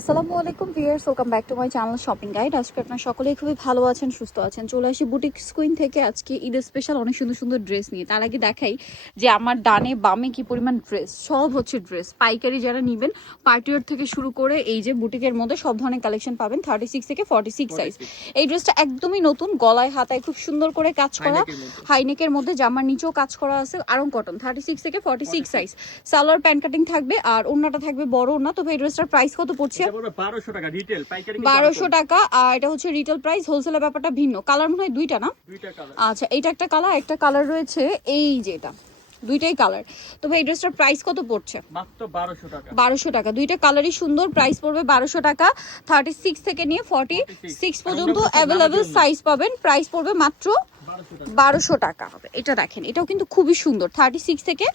আসসালামু আলাইকুম viewers, welcome back to my channel shopping guide. আজকে আপনারা সকলেই খুবই ভালো আছেন, সুস্থ আছেন। চলে আসি বুটিক কুইন থেকে আজকে ঈদ স্পেশাল অনেক সুন্দর সুন্দর ড্রেস নিয়ে। তার আগে দেখাই যে আমার ডানে বামে কি পরিমাণ ড্রেস, সব হচ্ছে ড্রেস পাইকারি যারা নেবেন পার্টিওয়ার থেকে শুরু করে এই যে বুটিকের মধ্যে সব ধরনের কালেকশন পাবেন 36 থেকে 46 সাইজ। এই ড্রেসটা একদমই নতুন, গলায় হাতায় খুব সুন্দর করে কাজ করা, হাইনেকের মধ্যে জামার নিচেও কাজ করা আছে, আরং কটন 36 থেকে 46 সাইজ। সালোয়ার প্যান্ট কাটিং থাকবে আর ওড়নাটা থাকবে বড় ওড়না। তো এই ড্রেসটার প্রাইস কত পড়ছে? 1200 টাকা রিটেল, পাইকারি 1200 টাকা। আর এটা হচ্ছে রিটেল প্রাইস, হোলসেলের ব্যাপারটা ভিন্ন। কালার মনে হয় দুইটা না? দুইটা কালার। আচ্ছা, এইটা একটা কালার, একটা কালার রয়েছে এই যে এটা, দুইটাই কালার। তো ভাই এই ড্রেসটার প্রাইস কত পড়ছে? মাত্র 1200 টাকা। 1200 টাকা, দুইটা কালারই সুন্দর। প্রাইস পড়বে 1200 টাকা। 36 থেকে নিয়ে 46 পর্যন্ত অ্যাভেলেবেল সাইজ পাবেন। প্রাইস পড়বে মাত্র 1200 টাকা হবে। এটা দেখেন, এটাও কিন্তু খুবই সুন্দর। 36 থেকে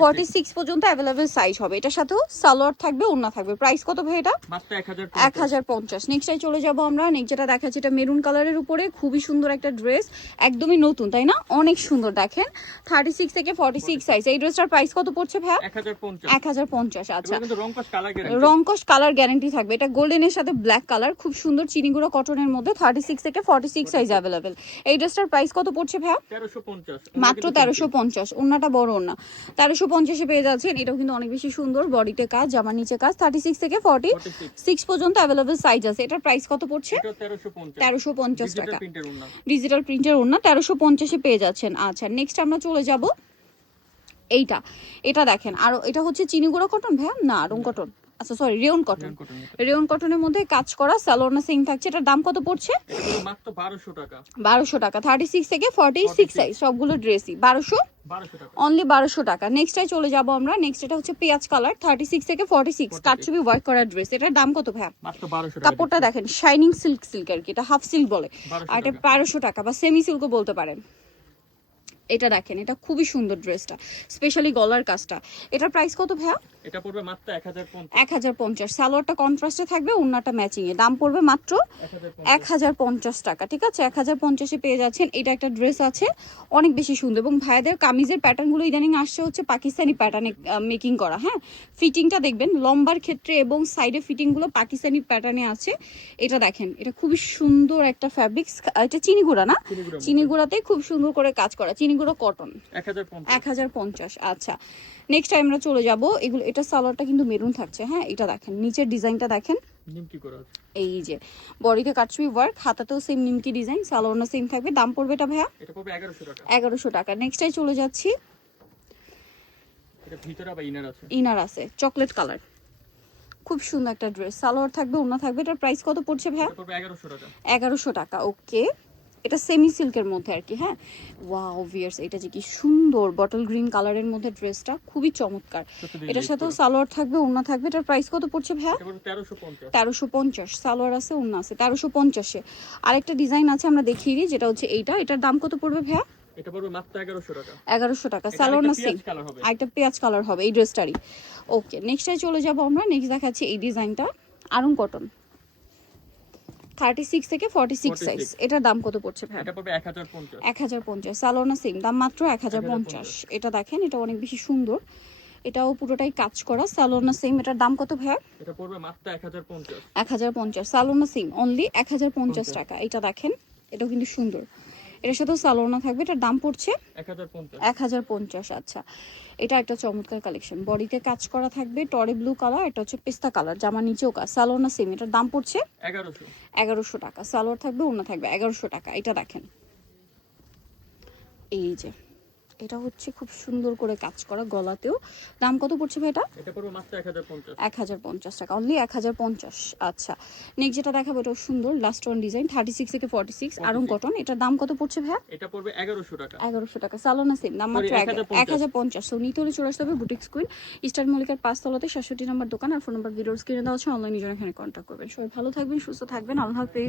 46 পর্যন্ত অ্যাভেলেবেল সাইজ হবে। এটার সাথেও সালোয়ার থাকবে, ওড়না থাকবে। প্রাইস কত ভাই এটা? মাত্র 1050। নেক্সটে চলে যাব আমরা। নেক্সট যেটা দেখাচ্ছি এটা মেরুন কালারের উপরে, খুবই সুন্দর একটা ড্রেস, একদমই নতুন তাই না? অনেক সুন্দর। দেখেন 36 থেকে 46 সাইজ। এই ড্রেসটার প্রাইস কত পড়ছে ভাই? 1050। আচ্ছা, রংকশ কালার গ্যারান্টি থাকবে। এটা গোল্ডেনের সাথে ব্ল্যাক কালার, খুব সুন্দর চিনিগুড়ো কটনের মধ্যে। 36 থেকে 46 সাইজ অ্যাভেলেবেল। এই ড্রেসটার প্রাইস কত পড়ছে ভাই? 1350, মাত্র 1350। ওড়নাটা বড় ওড়না, 1350 পেয়ে যাচ্ছেন। এটাও কিন্তু অনেক বেশি সুন্দর, বডিতে কাজ, জামার নিচে কাজ। 36 থেকে 46 পর্যন্ত অ্যাভেলেবেল সাইজ আছে। এটার প্রাইস কত পড়ছে? 1350 টাকা। ডিজিটাল প্রিন্টের ওড়না 1350 পেয়ে যাচ্ছেন। আচ্ছা, নেক্সট আমরা চলে যাব এইটা। এটা দেখেন, আর এটা হচ্ছে চিনিগুড়া কটন ভাইয়া না রং কটন? আচ্ছা সরি, রেয়ন কটন। রেয়ন কটনের মধ্যে কাজ করা, সালোয়ার সেম থাকছে। এটার দাম কত পড়ছে? এটা মাত্র 1200 টাকা। 1200 টাকা। 36 থেকে 46 সাইজ সবগুলো ড্রেসই 1200 টাকা, অনলি 1200 টাকা। নেক্সটে চলে যাব আমরা। নেক্সট এটা হচ্ছে পেঁয়াজ কালার, 36 থেকে 46 কাটছবি ওয়ার্ক করা ড্রেস। এটার দাম কত ভাই? মাত্র 1200 টাকা। কাপড়টা দেখেন, শাইনিং সিল্ক আর কি, এটা হাফ সিল্ক বলে, আর এটা 1200 টাকা বা সেমি সিল্কও বলতে পারেন। এটা দেখেন, এটা খুবই সুন্দর ড্রেসটা, স্পেশালি গলার কাজটা। এটার প্রাইস কত ভাইয়া? এটা পড়বে মাত্র 1050। 1050। সালোয়ারটা কন্ট্রাস্টে থাকবে, ওড়নাটা ম্যাচিং এ। দাম পড়বে মাত্র 1050 টাকা। ঠিক আছে, 1050 পেয়ে যাচ্ছেন। এটা একটা ড্রেস আছে, অনেক বেশি সুন্দর। এবং ভাইয়াদের কামিজের প্যাটার্নগুলো ইদানিং আসছে হচ্ছে পাকিস্তানি প্যাটার্নে মেকিং করা। হ্যাঁ, ফিটিংটা দেখবেন লম্বার ক্ষেত্রে এবং সাইডে ফিটিংগুলো পাকিস্তানি প্যাটার্নে আছে। এটা দেখেন, এটা খুবই সুন্দর একটা ফ্যাব্রিক্স। এটা চিনিগুড়া না? চিনিগুড়াতে খুব সুন্দর করে কাজ করা, চিনিগুড়া কটন। 1050। আচ্ছা, নেক্সট টাইম আমরা চলে যাব এগুলো। এটা সালোয়ারটা কিন্তু মেরুন থাকছে। হ্যাঁ, এটা দেখেন, নিচের ডিজাইনটা দেখেন, নিমকি করা আছে। এই যে বডিতে কাটছবি ওয়ার্ক, হাতাতেও সেম নিমকি ডিজাইন, সালোয়ারও সেম থাকবে। দাম পড়বে এটা ভাইয়া? এটা পড়বে 1100 টাকা। 1100 টাকা। নেক্সট টাই চলে যাচ্ছি। এটা ভিতরে আবার ইনার আছে। ইনার আছে চকলেট কালার, খুব সুন্দর একটা ড্রেস। সালোয়ার থাকবে, ওড়না থাকবে। এটার প্রাইস কত পড়ছে ভাইয়া? এটা পড়বে 1100 টাকা। 1100 টাকা। ওকে, এটা সেমি সিল্কের মধ্যে আর কি। হ্যাঁ, ওয়াও ভিয়ার্স, এটা যে কি সুন্দর বটল গ্রিন কালারের মধ্যে ড্রেসটা, খুবই চমৎকার। এটার সাথেও সালোয়ার থাকবে, ওড়না থাকবে। এটার প্রাইস কত পড়ছে ভাইয়া? 1350। সালোয়ার আছে, ওড়না আছে 1350-এ। আরেকটা ডিজাইন আছে আমরা দেখিয়ে দিই, যেটা হচ্ছে এইটা। এটার দাম কত পড়বে ভাইয়া? এটা পড়বে মাত্র 1100 টাকা। 1100 টাকা। সালোয়ার না সেম? আরেকটা পেঁয়াজ কালার হবে এই ড্রেসটারই। ওকে, নেক্সটে চলে যাব আমরা। নেক্সট দেখাচ্ছি এই ডিজাইনটা, আরং কটন, 36 থেকে 46 সাইজ। এটার দাম কত পড়ছে ভাই? এটা পড়বে 1050। 1050। সালোয়ার না সেম? দাম মাত্র 1050। এটা দেখেন, এটা অনেক বেশি সুন্দর, এটাও পুরোটাই কাজ করা। সালোয়ার না সেম? এটার দাম কত ভাই? এটা পড়বে মাত্র 1050। 1050। সালোয়ার না সেম? অনলি 1050 টাকা। এটা দেখেন, এটাও কিন্তু সুন্দর। এটার সাথেও সালোয়ার না থাকবে। এটার দাম পড়ছে 1050। আচ্ছা, এটা একটা চমৎকার কালেকশন, বডিতে কাজ করা থাকবে, টরে ব্লু কালার। এটা হচ্ছে পেস্তা কালার, জামা নিচেও কাজ, সালোয়ার না সেম? এটার দাম পড়ছে 1100 টাকা। সালোয়ার থাকবে, ওড়না থাকবে। 1100 টাকা। এটা দেখেন, এই যে এটা হচ্ছে খুব সুন্দর করে কাজ করা, গলাতেও। দাম কত পড়ছে ভাই এটা? এটা পড়বে মাত্র 1050। 1050 টাকা, অনলি 1050। আচ্ছা, নেক্সট যেটা দেখাবো এটাও সুন্দর, লাস্ট ওয়ান ডিজাইন, 36 থেকে 46 আরং কটন। এটার দাম কত পড়ছে ভাই? এটা পড়বে 1100 টাকা। 1100 টাকা। সালোয়ার না সেম? দাম মাত্র 1050। তো নিতে হলে চলে আসতে হবে বুটিক কুইন, ইস্টার্ন মল্লিকার 5 তলাতে 67 নম্বর দোকান। আর ফোন নাম্বার ভিডিওর স্ক্রিনে দেওয়া আছে, অনলাইনে জন্য এখানে কন্ট্যাক্ট করবেন। সবাই ভালো থাকবেন, সুস্থ থাকবেন, আল্লাহ হাফেজ।